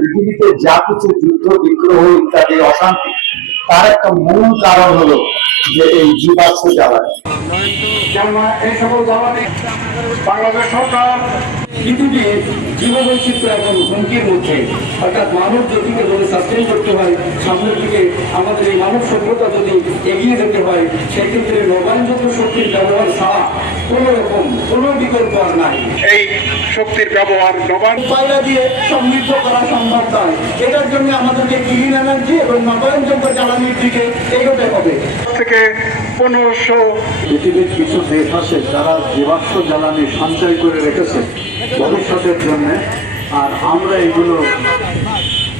পৃথিবীতে যা কিছু যুদ্ধ, বিগ্রহ ইত্যাদি অশান্তি, তার একটা মূল কারণ হলো যে এই জীবাশ্ম জ্বালানি। মধ্যে, অর্থাৎ যদি করতে হয়, সামনের দিকে আমাদের এই মানব সভ্যতা যদি এগিয়ে যেতে হয়, সেই ক্ষেত্রে নবায়নযোগ্য শক্তির ব্যবহার কোনো রকম কোনো বিকল্প আর নাই। এই শক্তির ব্যবহার দিয়ে সমৃদ্ধ করা সম্ভব নয়। এটার জন্য আমাদেরকে ক্লিন এনার্জি এবং নবায়নযোগ্য জ্বালানির দিকে এগোতে হবে। থেকে পনেরোশো পৃথিবীর কিছু দেশ আছে যারা জীবাশ্ম জ্বালানি সঞ্চয় করে রেখেছে ভবিষ্যতের জন্য। আর আমরা এগুলো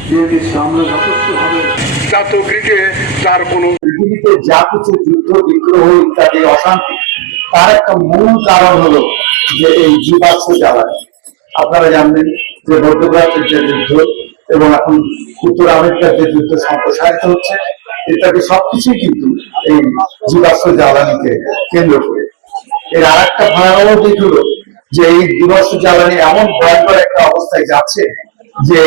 দিয়ে দিচ্ছি। আমরা যথেষ্টভাবে জাত গ্রিডে যার কোনো পৃথিবীতে যা কিছু যুদ্ধ, বিগ্রহ ইত্যাদি অশান্তি, তার একটা মূল কারণ হলো যে এই জীবাশ্ম জ্বালানি। আপনারা জানবেন যে মধ্যপ্রাচ্যের যে যুদ্ধ এবং এখন উত্তর আমেরিকার যে যুদ্ধ সম্প্রসারিত হচ্ছে, ইত্যাদি সবকিছুই কিন্তু এই জীবাশ্ম জ্বালানিকে কেন্দ্র করে। এর আর একটা ভয়াবহ দিক হলো যে এই জীবাশ্ম জ্বালানি এমন ভয়ঙ্কর একটা অবস্থায় যাচ্ছে যে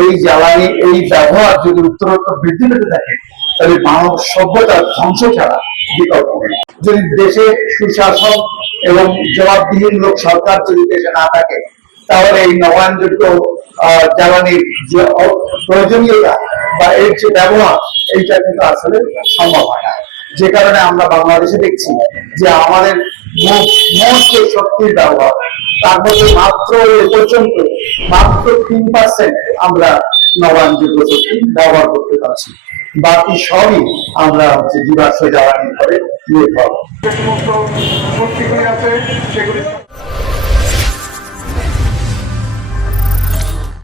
এই জ্বালানি, এই ব্যবহার যদি উত্তরোত্তর বৃদ্ধি পেতে থাকে তাহলে মানব সভ্যতার ধ্বংস ছাড়া বিকল্প নেই। যদি দেশে সুশাসন এবং জবাবদিহির লোক সরকার যদি দেশে না থাকে, তাহলে এই নবায়নযোগ্য জ্বালানির যে প্রয়োজনীয়তা বা এর যে ব্যবহার, এইটা কিন্তু আসলে সম্ভব হয় না। যে কারণে আমরা বাংলাদেশে দেখছি যে আমাদের শক্তির ব্যবহার, তার মধ্যে মাত্র এ পর্যন্ত মাত্র তিন পার্সেন্ট আমরা নবায়নযোগ্য শক্তি ব্যবহার করতে পারছি। বাকি সবই আমরা হচ্ছে জীবাশ্ম জ্বালানি ভাবে নির্ভর সেগুলি